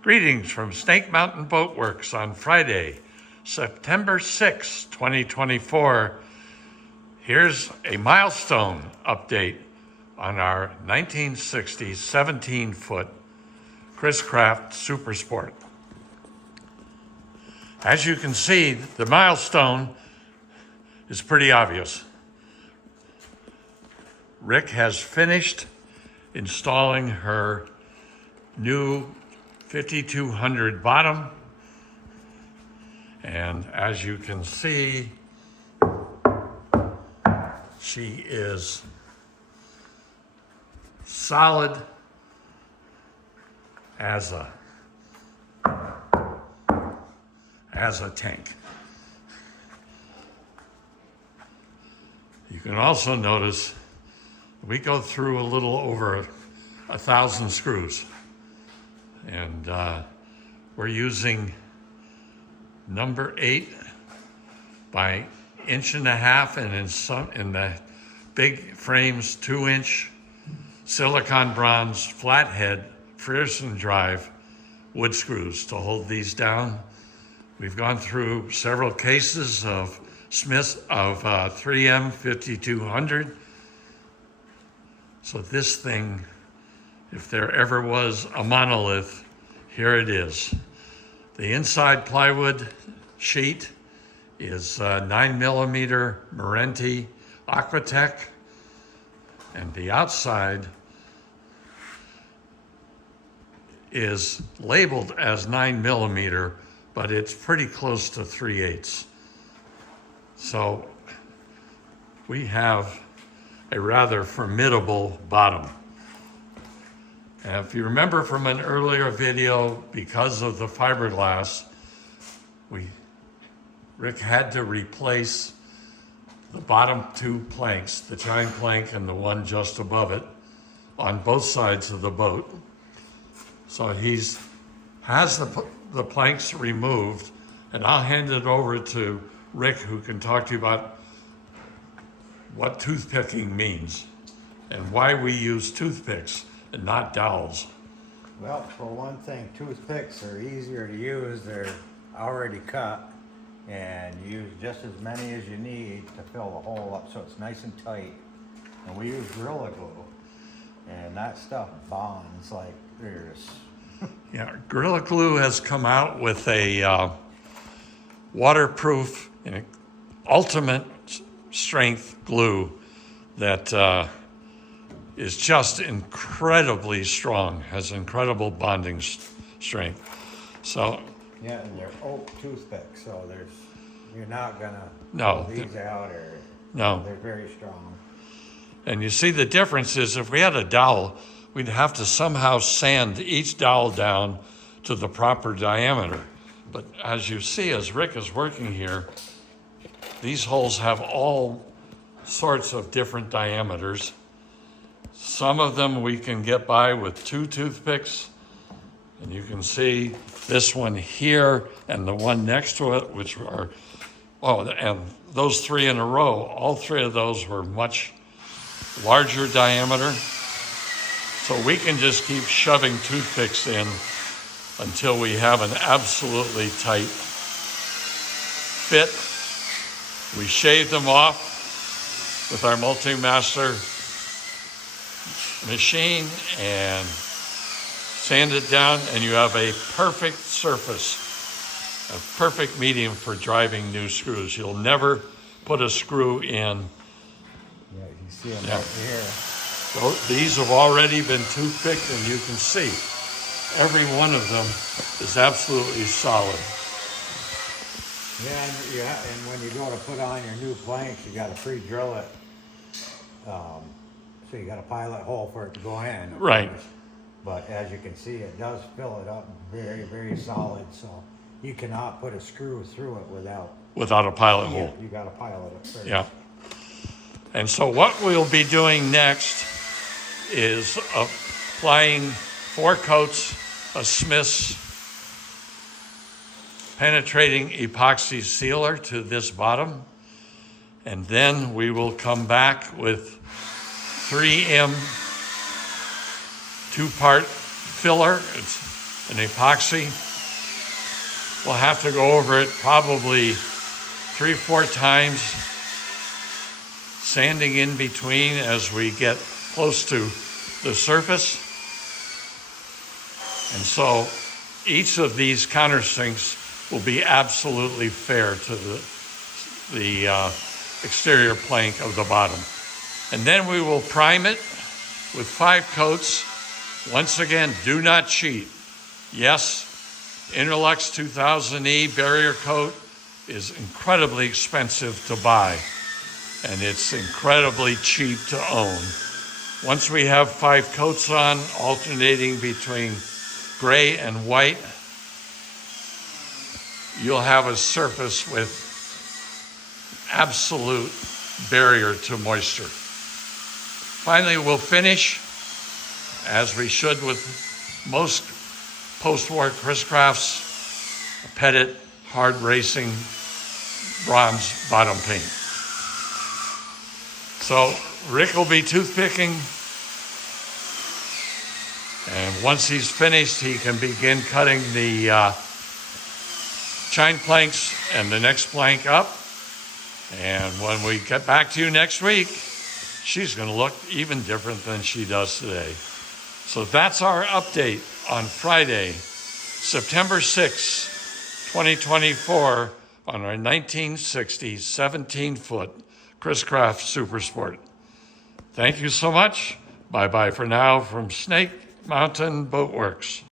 Greetings from Snake Mountain Boat Works on Friday, September 6, 2024. Here's a milestone update on our 1960 17-foot Chris Craft Super Sport. As you can see, the milestone is pretty obvious. Rick has finished installing her new 5200 bottom, and as you can see, she is solid as a tank. You can also notice we go through a little over 1,000 screws, and we're using number 8 by 1.5 inches, and in the big frames 2-inch silicon bronze flathead Frierson drive wood screws to hold these down. We've gone through several cases of Smith's of 3M 5200. So this thing, if there ever was a monolith, here it is. The inside plywood sheet is 9mm Marine Aquatech, and the outside is labeled as 9mm, but it's pretty close to 3/8. So we have a rather formidable bottom. And if you remember from an earlier video, because of the fiberglass, Rick had to replace the bottom 2 planks, the chine plank and the one just above it, on both sides of the boat. So has the planks removed, and I'll hand it over to Rick, who can talk to you about what toothpicking means and why we use toothpicks and not dowels. Well, for one thing, toothpicks are easier to use. They're already cut, and you use just as many as you need to fill the hole up so it's nice and tight. And we use Gorilla Glue, and that stuff bonds like there's... Yeah, Gorilla Glue has come out with a waterproof and ultimate strength glue that is just incredibly strong, has incredible bonding strength. So yeah, and they're oak toothpicks, so you're not gonna pull these out, or no, they're very strong. And you see the difference is, if we had a dowel, we'd have to somehow sand each dowel down to the proper diameter. But as you see, as Rick is working here, these holes have all sorts of different diameters. Some of them we can get by with 2 toothpicks, and you can see this one here and the one next to it, which are, and those 3 in a row, all 3 of those were much larger diameter. So we can just keep shoving toothpicks in until we have an absolutely tight fit. We shave them off with our Multi-Master machine and sand it down, and you have a perfect surface, a perfect medium for driving new screws. You'll never put a screw in. Yeah, you see them right here. So these have already been toothpicked, and you can see every one of them is absolutely solid. Yeah, and when you go to put on your new planks, you got to pre-drill it. So you got a pilot hole for it to go in. Right. But as you can see, it does fill it up very, very solid. So you cannot put a screw through it without a pilot hole. You got to pilot it first. Yeah. And so what we'll be doing next is applying 4 coats of Smith's penetrating epoxy sealer to this bottom, and then we will come back with 3M 2-part filler. It's an epoxy. We'll have to go over it probably 3-4 times, sanding in between as we get close to the surface. And so each of these countersinks will be absolutely fair to the exterior plank of the bottom. And then we will prime it with 5 coats. Once again, do not cheat. Yes, Interlux 2000E barrier coat is incredibly expensive to buy, and it's incredibly cheap to own. Once we have 5 coats on, alternating between gray and white, you'll have a surface with absolute barrier to moisture. Finally, we'll finish, as we should with most post-war Chris Crafts, a Pettit hard racing bronze bottom paint. So Rick will be toothpicking, and once he's finished, he can begin cutting the chine planks and the next plank up. And when we get back to you next week, she's going to look even different than she does today. So that's our update on Friday, September 6, 2024, on our 1960 17-foot Chris Craft Super Sport. Thank you so much. Bye-bye for now from Snake Mountain Boat Works.